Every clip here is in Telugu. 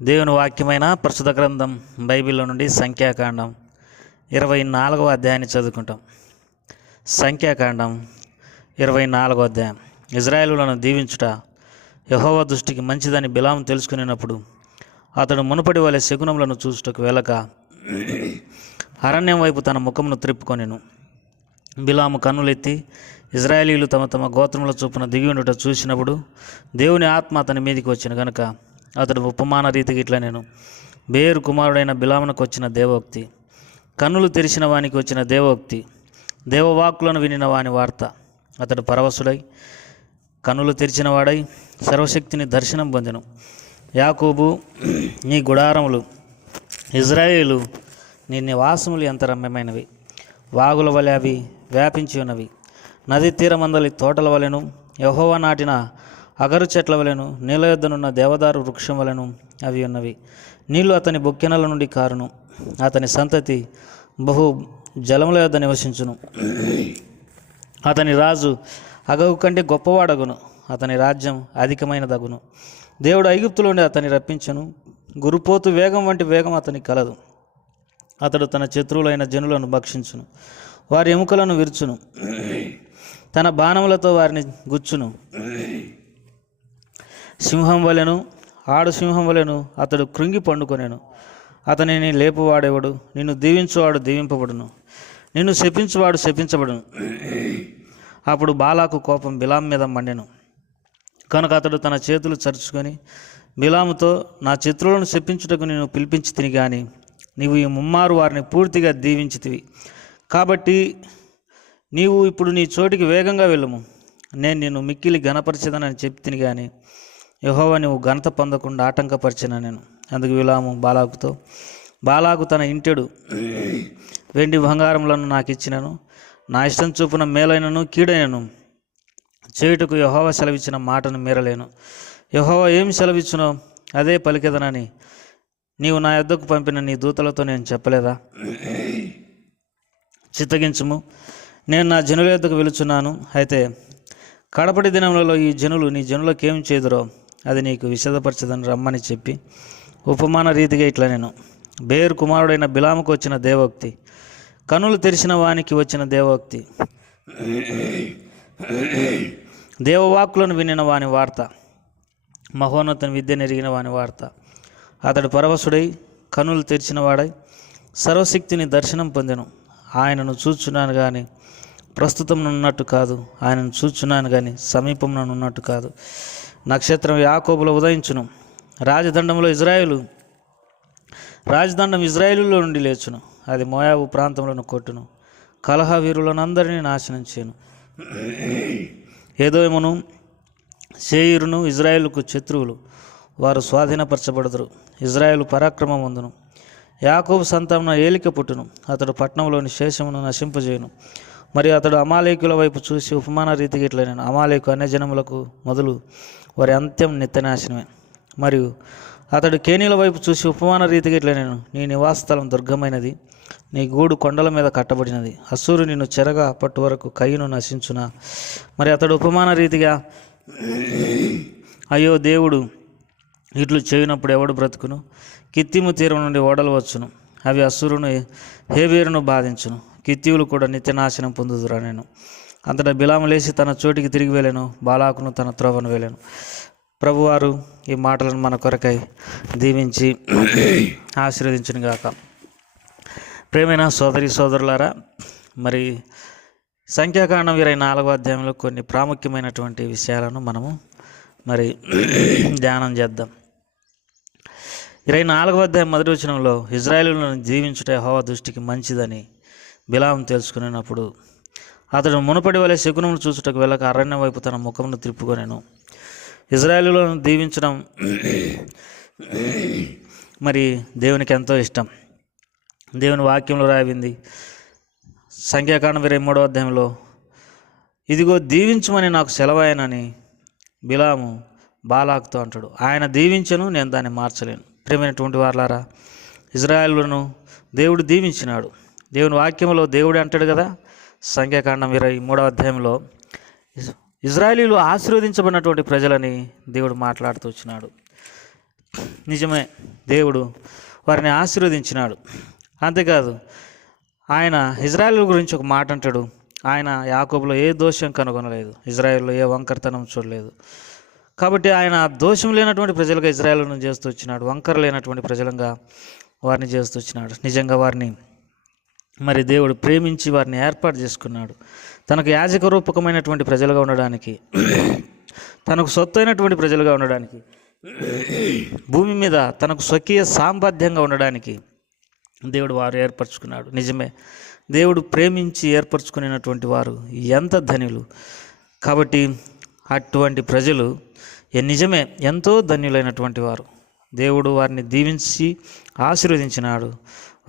దేవుని వాక్యమైన పరిశుద్ధ గ్రంథం బైబిల్లో నుండి సంఖ్యాకాండం 24వ అధ్యాయాన్ని చదువుకుంటాం. సంఖ్యాకాండం 24వ అధ్యాయం. ఇజ్రాయేలులను దీవించుట యెహోవా దృష్టికి మంచిదని బిలాము తెలుసుకునేటప్పుడు అతడు మునుపటి వలె శకునములను చూచుటకు వెళ్ళక అరణ్యం వైపు తన ముఖమును త్రిప్పుకొనెను. బిలాము కన్నులెత్తి ఇజ్రాయేలీలు తమ తమ గోత్రముల చొప్పున దిగి ఉండుట చూసినప్పుడు దేవుని ఆత్మ అతని మీదికి వచ్చిన గనుక అతడు ఉపమాన రీతికి ఇట్లా నేను బేరు కుమారుడైన బిలామునకు వచ్చిన దేవోక్తి, కన్నులు తెరిచిన వానికి వచ్చిన దేవోక్తి, దేవవాక్కులను వినిన వాని వార్త. అతడు పరవశుడై కన్నులు తెరిచిన వాడై సర్వశక్తిని దర్శనం పొందెను. యాకోబు నీ గుడారములు, ఇజ్రాయేలు నీ నివాసములు ఎంత రమ్యమైనవి! వాగుల వలె అవి వ్యాపించి ఉన్నవి. నదీ తీరమందలి తోటల వలెను, యెహోవా నాటిన అగరు చెట్ల వలెను, నీళ్ళ యొద్దనున్న దేవదారు వృక్షం వలెను అవి ఉన్నవి. నీళ్లు అతని బొక్కెనల నుండి కారును, అతని సంతతి బహు జలముల యొద్ద నివసించును. అతని రాజు అగవు కంటే గొప్పవాడగును, అతని రాజ్యం అధికమైనదగును. దేవుడు ఐగుప్తులో నుండి అతని రప్పించను, గురుపోతు వేగం వంటి వేగం అతనికి కలదు. అతడు తన శత్రువులైన జనులను భక్షించును, వారి ఎముకలను విరుచును, తన బాణములతో వారిని గుచ్చును. సింహం వలెను, ఆడు సింహం వలెను అతడు కృంగి పండుకొనెను. అతనిని లేపువాడెవడు? నిన్ను దీవించువాడు దీవింపబడును, నిన్ను శపించువాడు శపించబడును. అప్పుడు బాలాకు కోపం బిలాము మీద మండెను కనుక అతడు తన చేతులు చరుచుకొని బిలాముతో, నా శత్రువులను శపించుటకు నేను పిలిపించి తిని గాని నీవు ఈ ముమ్మారు వారిని పూర్తిగా దీవించితివి. కాబట్టి నీవు ఇప్పుడు నీ చోటికి వేగంగా వెళ్ళుము, నేను నిన్ను మిక్కిలి ఘనపరిచేదనని చెప్తిని కానీ యెహోవా నువ్వు ఘనత పొందకుండా ఆటంకపరిచిన నేను. అందుకు బిలాము బాలాకుతో, బాలాకు తన ఇంటెడు వెండి బంగారములను నాకు ఇచ్చినను, నా ఇష్టం చొప్పున మేలైనను కీడైనను చేయుటకు యెహోవా సెలవిచ్చిన మాటను మీరలేను. యెహోవా ఏమి సెలవిచ్చునో అదే పలికెదనని నీవు నా యొద్దకు పంపిన నీ దూతలతో నేను చెప్పలేదా? చిత్తగించుము, నేను నా జనుల యొద్దకు వెలుచున్నాను. అయితే కడపటి దినములలో ఈ జనులు నీ జనులకు ఏం చేదురో అది నీకు విషదపరచదని రమ్మని చెప్పి ఉపమాన రీతిగా ఇట్లా నేను బేరు కుమారుడైన బిలాముకు వచ్చిన దేవోక్తి, కన్నులు తెరిచిన వానికి వచ్చిన దేవోక్తి, దేవవాక్కులను వినిన వాని వార్త, మహోన్నత విద్య నెరిగిన వాని వార్త. అతడు పరవశుడై కన్నులు తెరిచిన వాడై సర్వశక్తిని దర్శనం పొందెను. ఆయనను చూచున్నాను కానీ ప్రస్తుతం ఉన్నట్టు కాదు, ఆయనను చూచున్నాను కానీ సమీపంలో ఉన్నట్టు కాదు. నక్షత్రం యాకోబులో ఉదయించును, రాజదండం ఇజ్రాయేలులో నుండి లేచును. అది మోయాబు ప్రాంతంలో కొట్టును, కలహ వీరులనందరినీ నాశనం చేయను. ఏదోమును శేయీరును ఇజ్రాయేలుకు శత్రువులు, వారు స్వాధీనపరచబడదురు. ఇజ్రాయేలు పరాక్రమం పొందును, యాకోబు సంతానం ఏలిక పుట్టును. అతడు పట్టణంలోని శేషమును నశింపజేయును. మరియు అతడు అమాలేకుల వైపు చూసి ఉపమాన రీతికి ఇట్లా నేను అమాలేకు అన్యజనములకు మొదలు వారి అంత్యం నిత్యనాశనమే. మరియు అతడు కేనీల వైపు చూసి ఉపమాన రీతికి ఇట్లా నేను నీ నివాస స్థలం దుర్గమైనది, నీ గూడు కొండల మీద కట్టబడినది, అస్సూరు నిన్ను చెరగా పట్టు వరకు కయ్యును నశించునా. మరి అతడు ఉపమాన రీతిగా అయ్యో దేవుడు ఇట్లు చేయునప్పుడు ఎవడు బ్రతుకును? కిత్తిము తీరం నుండి ఓడలు వచ్చును, అవి అస్సూరును హేబేరును బాధించును, కిత్తీవులు కూడా నిత్యనాశనం పొందుదురా నేను. అంతటా బిలాము లేచి తన చోటికి తిరిగి వెళ్ళాను, బాలాకును తన త్రోవను వెళ్ళాను. ప్రభువారు ఈ మాటలను మన కొరకై దీవించి ఆశీర్వదించును గాక. ప్రేమైన సోదరి సోదరులారా, మరి సంఖ్యాకాండం 24వ అధ్యాయంలో కొన్ని ప్రాముఖ్యమైనటువంటి విషయాలను మనము మరి ధ్యానం చేద్దాం. 24వ అధ్యాయం మొదటి వచనంలో ఇజ్రాయేలులను దీవించుట యెహోవా దృష్టికి మంచిదని బిలాము తెలుసుకునేటప్పుడు అతడు మునుపటి వలె శకునములు చూచుటకు వెళ్ళక అరణ్యం వైపు తన ముఖమును త్రిప్పుకొనెను. ఇజ్రాయేలులను దీవించడం మరి దేవునికి ఎంతో ఇష్టం. దేవుని వాక్యంలో రాయింది సంఖ్యాకాండం 23వ అధ్యాయంలో, ఇదిగో దీవించమని నాకు సెలవాయనని బిలాము బాలాకుతో అంటాడు. ఆయన దీవించను, నేను దాన్ని మార్చలేను. ప్రియమైనటువంటి వారలారా, ఇజ్రాయేలులను దేవుడు దీవించినాడు. దేవుని వాక్యంలో దేవుడు అంటాడు కదా, సంఖ్యాకాండం 23వ అధ్యాయంలో ఇజ్రాయేలీలు ఆశీర్వదించబడినటువంటి ప్రజలని దేవుడు మాట్లాడుతూ వచ్చినాడు. నిజమే, దేవుడు వారిని ఆశీర్వదించినాడు. అంతేకాదు, ఆయన ఇజ్రాయేలు గురించి ఒక మాట అంటాడు. ఆయన యాకోబులో ఏ దోషం కనుగొనలేదు, ఇజ్రాయేల్లో ఏ వంకరతనం చూడలేదు. కాబట్టి ఆయన దోషం లేనటువంటి ప్రజలుగా ఇజ్రాయేలును చేస్తూ వచ్చినాడు, వంకర లేనటువంటి ప్రజలుగా వారిని చేస్తూ వచ్చినాడు. నిజంగా వారిని మరి దేవుడు ప్రేమించి వారిని ఏర్పాటు చేసుకున్నాడు. తనకు యాజక రూపకమైనటువంటి ప్రజలుగా ఉండడానికి, తనకు సొత్తు అయినటువంటి ప్రజలుగా ఉండడానికి, భూమి మీద తనకు స్వకీయ సాంబద్యంగా ఉండడానికి దేవుడు వారు ఏర్పరచుకున్నాడు. నిజమే, దేవుడు ప్రేమించి ఏర్పరచుకునేటువంటి వారు ఎంత ధన్యులు. కాబట్టి అటువంటి ప్రజలు నిజమే ఎంతో ధన్యులైనటువంటి వారు. దేవుడు వారిని దీవించి ఆశీర్వదించినాడు,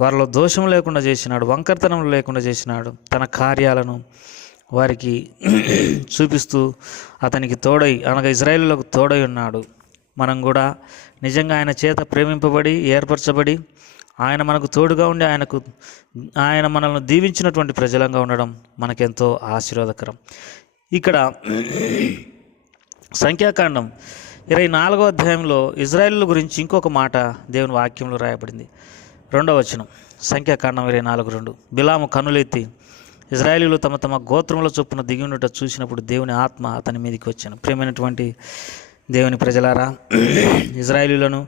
వారిలో దోషం లేకుండా చేసినాడు, వంకరతనం లేకుండా చేసినాడు. తన కార్యాలను వారికి చూపిస్తూ అతనికి తోడై, అనగా ఇజ్రాయేలులకు తోడై ఉన్నాడు. మనం కూడా నిజంగా ఆయన చేత ప్రేమింపబడి ఏర్పరచబడి ఆయన మనకు తోడుగా ఉండి ఆయన మనల్ని దీవించినటువంటి ప్రజలంగా ఉండడం మనకెంతో ఆశీర్వాదకరం. ఇక్కడ సంఖ్యాకాండం 24వ అధ్యాయంలో ఇజ్రాయేలు గురించి ఇంకొక మాట దేవుని వాక్యంలో రాయబడింది. 2వ వచనం, సంఖ్యాకాండం 24:2. బిలాము కన్నులెత్తి ఇజ్రాయేలీలు తమ తమ గోత్రముల చొప్పున దిగినట్టు చూసినప్పుడు దేవుని ఆత్మ అతని మీదకి వచ్చాను. ప్రియమైనటువంటి దేవుని ప్రజలారా, ఇజ్రాయేలీలను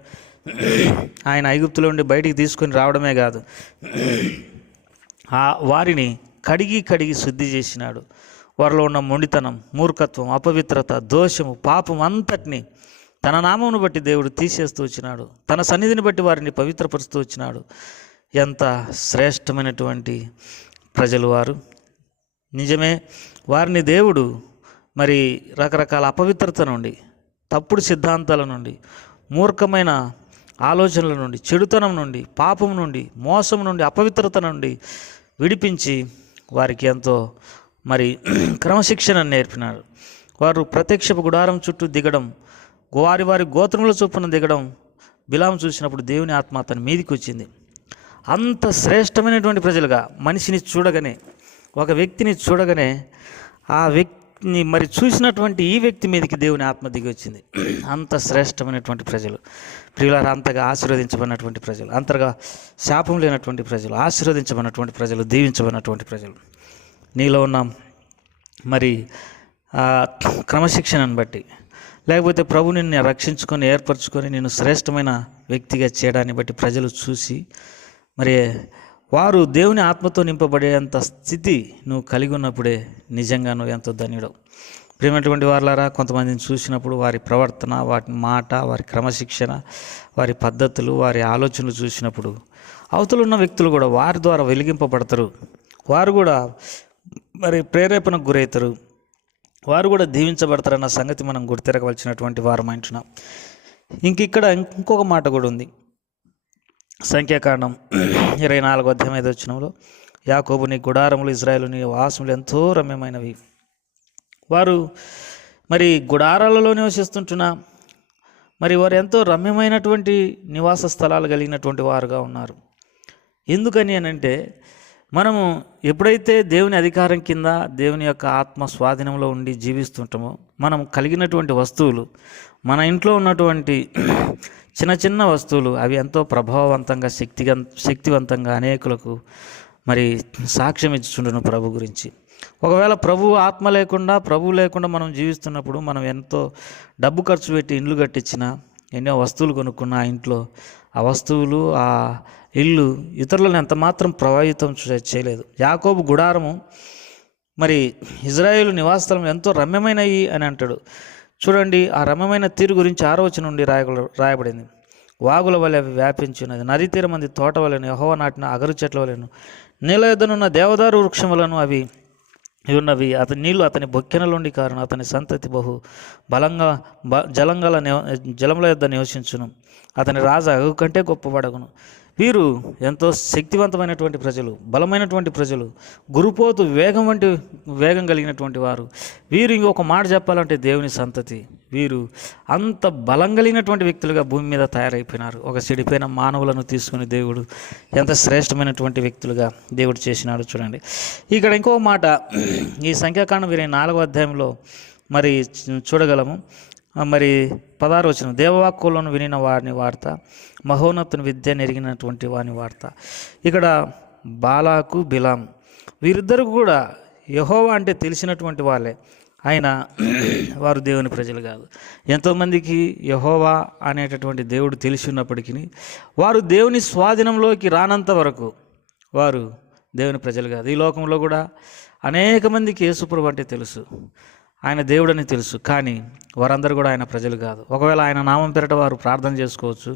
ఆయన ఐగుప్తులో నుండి బయటికి తీసుకొని రావడమే కాదు, వారిని కడిగి శుద్ధి చేసినాడు. వారిలో ఉన్న మొండితనం, మూర్ఖత్వం, అపవిత్రత, దోషము, పాపం అంతటినీ తన నామమును బట్టి దేవుడు తీసేస్తూ వచ్చినాడు. తన సన్నిధిని బట్టి వారిని పవిత్రపరుస్తూ వచ్చినాడు. ఎంత శ్రేష్టమైనటువంటి ప్రజలు వారు. నిజమే, వారిని దేవుడు మరి రకరకాల అపవిత్రత నుండి, తప్పుడు సిద్ధాంతాల నుండి, మూర్ఖమైన ఆలోచనల నుండి, చెడుతనం నుండి, పాపం నుండి, మోసం నుండి, అపవిత్రత నుండి విడిపించి వారికి ఎంతో మరి క్రమశిక్షణ నేర్పినాడు. వారు ప్రత్యక్షపు గుడారం చుట్టూ దిగడం, వారి గోత్రముల చొప్పున దిగడం బిలాము చూసినప్పుడు దేవుని ఆత్మ అతని మీదికి వచ్చింది. అంత శ్రేష్టమైనటువంటి ప్రజలుగా, మనిషిని చూడగానే, ఒక వ్యక్తిని చూడగానే ఆ వ్యక్తిని మరి చూసినటువంటి ఈ వ్యక్తి మీదకి దేవుని ఆత్మ దిగి వచ్చింది. అంత శ్రేష్టమైనటువంటి ప్రజలు ప్రియులారా, అంతగా ఆశీర్వదించబడినటువంటి ప్రజలు, అంతగా శాపం లేనటువంటి ప్రజలు, ఆశీర్వదించబడినటువంటి ప్రజలు, దీవించబడినటువంటి ప్రజలు. నీలో ఉన్న మరి క్రమశిక్షణను బట్టి, లేకపోతే ప్రభు నిన్ను రక్షించుకొని ఏర్పరచుకొని నేను శ్రేష్టమైన వ్యక్తిగా చేయడాన్ని బట్టి ప్రజలు చూసి మరి వారు దేవుని ఆత్మతో నింపబడేంత స్థితి నువ్వు కలిగి ఉన్నప్పుడే నిజంగా నువ్వు ఎంతో ధన్యుడు. ప్రియమైనటువంటి వారులారా, కొంతమందిని చూసినప్పుడు వారి ప్రవర్తన, వారి మాట, వారి క్రమశిక్షణ, వారి పద్ధతులు, వారి ఆలోచనలు చూసినప్పుడు అవతల ఉన్న వ్యక్తులు కూడా వారి ద్వారా వెలిగింపబడతారు. వారు కూడా మరి ప్రేరేపణకు గురవుతారు, వారు కూడా దీవించబడతారన్న సంగతి మనం గుర్తిరగవలసినటువంటి వారం అంటున్నాం. ఇక్కడ ఇంకొక మాట కూడా ఉంది. సంఖ్యాకాండం 24వ అధ్యాయం 5వ వచనంలో, యాకోబు నీ గుడారములు, ఇజ్రాయేలు నీ వాసములు ఎంతో రమ్యమైనవి. వారు మరి గుడారాలలో నివసిస్తుంటున్నా మరి వారు ఎంతో రమ్యమైనటువంటి నివాస స్థలాలు కలిగినటువంటి వారుగా ఉన్నారు. ఎందుకని అనంటే, మనము ఎప్పుడైతే దేవుని అధికారం కింద, దేవుని యొక్క ఆత్మ స్వాధీనంలో ఉండి జీవిస్తుంటామో, మనం కలిగినటువంటి వస్తువులు, మన ఇంట్లో ఉన్నటువంటి చిన్న చిన్న వస్తువులు, అవి ఎంతో ప్రభావవంతంగా, శక్తివంతంగా అనేకులకు మరి సాక్ష్యం ఇచ్చుచుండును ప్రభు గురించి. ఒకవేళ ప్రభువు ఆత్మ లేకుండా, ప్రభువు లేకుండా మనం జీవిస్తున్నప్పుడు, మనం ఎంతో డబ్బు ఖర్చు పెట్టి ఇండ్లు కట్టించినా, ఎన్నో వస్తువులు కొనుక్కున్న ఆ ఇంట్లో, ఆ వస్తువులు, ఆ ఇల్లు ఇతరులను ఎంత మాత్రం ప్రభావితం చేయలేదు. యాకోబు గుడారము మరి ఇజ్రాయేలు నివాసస్థలం ఎంతో రమ్యమైనవి అని అంటాడు. చూడండి, ఆ రమ్యమైన తీరు గురించి 6వ వచనం నుండి రాయబడింది. వాగుల వలె అవి వ్యాపించున్నది, నది తీరమంది తోట వలెను, యెహోవా నాటిన అగరు చెట్ల వలెను, నీళ్ళ యొద్దనున్న దేవదారు వృక్షం వలను అవి ఉన్నవి. నీళ్లు అతని బొక్కెనలుండి కారును, అతని సంతతి బహు బలంగా జలముల యొద్ద నివసించును, అతని రాజు అగు కంటే గొప్పపడగును. వీరు ఎంతో శక్తివంతమైనటువంటి ప్రజలు, బలమైనటువంటి ప్రజలు, గురుపోతు వేగం కలిగినటువంటి వారు. వీరు ఇంకొక మాట చెప్పాలంటే దేవుని సంతతి. వీరు అంత బలం కలిగినటువంటి వ్యక్తులుగా భూమి మీద తయారైపోయినారు. ఒక చెడిపోయిన మానవులను తీసుకుని దేవుడు ఎంత శ్రేష్టమైనటువంటి వ్యక్తులుగా దేవుడు చేసినాడు. చూడండి, ఇక్కడ ఇంకో మాట ఈ సంఖ్యాకాండం 24వ అధ్యాయంలో మరి చూడగలము. మరి 16వ వచనం, దేవవాక్కులను వినిన వారిని వార్త, మహోన్నతుని విద్య నెరిగినటువంటి వాని వార్త. ఇక్కడ బాలాకు, బిలాం వీరిద్దరు కూడా యెహోవా అంటే తెలిసినటువంటి వాళ్ళే, ఆయన వారు దేవుని ప్రజలు కాదు. ఎంతోమందికి యెహోవా అనేటటువంటి దేవుడు తెలిసి ఉన్నప్పటికీ వారు దేవుని స్వాధీనంలోకి రానంత వరకు వారు దేవుని ప్రజలు కాదు. ఈ లోకంలో కూడా అనేక మందికి యేసుప్రభు అంటే తెలుసు, ఆయన దేవుడని తెలుసు, కానీ వారందరూ కూడా ఆయన ప్రజలు కాదు. ఒకవేళ ఆయన నామం పేరట వారు ప్రార్థన చేసుకోవచ్చు,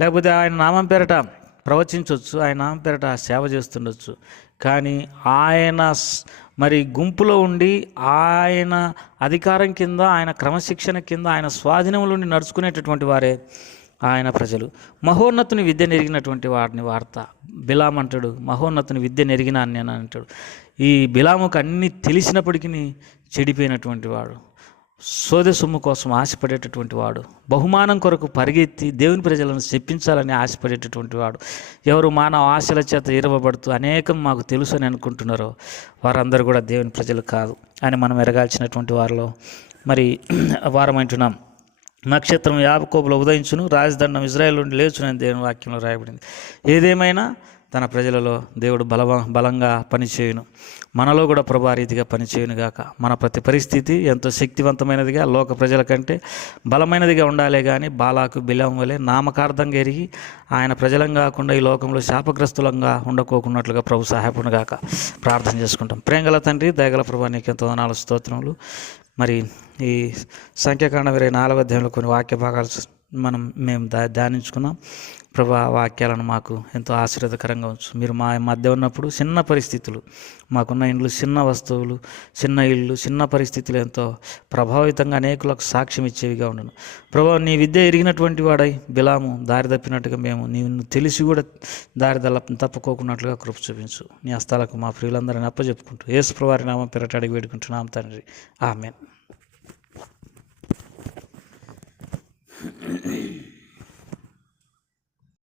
లేకపోతే ఆయన నామం పేరట ప్రవచించవచ్చు, ఆయన నామం పేరట సేవ చేస్తుండొచ్చు, కానీ ఆయన మరి గుంపులో ఉండి ఆయన అధికారం కింద, ఆయన క్రమశిక్షణ కింద, ఆయన స్వాధీనంలో ఉండి నడుచుకునేటటువంటి వారే ఆయన ప్రజలు. మహోన్నతుని విద్య నెరిగినటువంటి వాడిని వార్త. బిలాం అంటాడు, మహోన్నతుని విద్య నెరిగిన నేను అంటాడు. ఈ బిలాముకు అన్నీ తెలిసినప్పటికీ చెడిపోయినటువంటి వాడు, సోదె సొమ్ము కోసం ఆశపడేటటువంటి వాడు, బహుమానం కొరకు పరిగెత్తి దేవుని ప్రజలను చెప్పించాలని ఆశపడేటటువంటి వాడు, ఎవరు మానవ ఆశల చేత ఇరవబడుతూ అనేకం మాకు తెలుసు అని అనుకుంటున్నారో వారందరూ కూడా దేవుని ప్రజలు కాదు అని మనం ఎరగాల్సినటువంటి వారిలో మరి వారమంటున్నాం. నక్షత్రం యాకోబులో ఉదయించును, రాజదండం ఇజ్రాయేల్ నుండి లేచునని దేవుని వాక్యంలో రాయబడింది. ఏదేమైనా తన ప్రజలలో దేవుడు బలంగా పనిచేయును, మనలో కూడా ప్రభా రీతిగా పనిచేయును గాక. మన ప్రతి పరిస్థితి ఎంతో శక్తివంతమైనదిగా, లోక ప్రజల కంటే బలమైనదిగా ఉండాలే కానీ బాలాకు, బిలాం వలె నామకార్థంగా ఎరిగి ఆయన ప్రజలం కాకుండా ఈ లోకంలో శాపగ్రస్తులంగా ఉండకోకున్నట్లుగా ప్రభు సహాయపడును గాక. ప్రార్థన చేసుకుంటాం. ప్రేమగల తండ్రి, దయగల ప్రభా, నీకు ఎంతో వందనాలు, స్తోత్రములు. మరి ఈ సంఖ్యాకాండం 24వ అధ్యాయంలో కొన్ని వాక్య భాగాలు మేము ధ్యానించుకున్నాం. ప్రభా, వాక్యాలను మాకు ఎంతో ఆశీర్వాదకరంగా ఉంచు. మీరు మా మధ్య ఉన్నప్పుడు చిన్న పరిస్థితులు, మాకున్న ఇండ్లు, చిన్న వస్తువులు, చిన్న ఇళ్ళు, చిన్న పరిస్థితులు ఎంతో ప్రభావితంగా అనేకులకు సాక్ష్యం ఇచ్చేవిగా ఉండను. ప్రభా, నీ విద్య ఎరిగినటువంటి వాడై బిలాము దారి తప్పినట్టుగా మేము నీవు తెలిసి కూడా దారి తప్పుకోకున్నట్లుగా కృప చూపించు. నీ హస్తాలకు మా ప్రియులందరినీ అప్పచెప్పుకుంటూ యేసు ప్రభువారి నామం పేరట అడిగి వేడుకుంటున్నాం తండ్రి, ఆమేన్.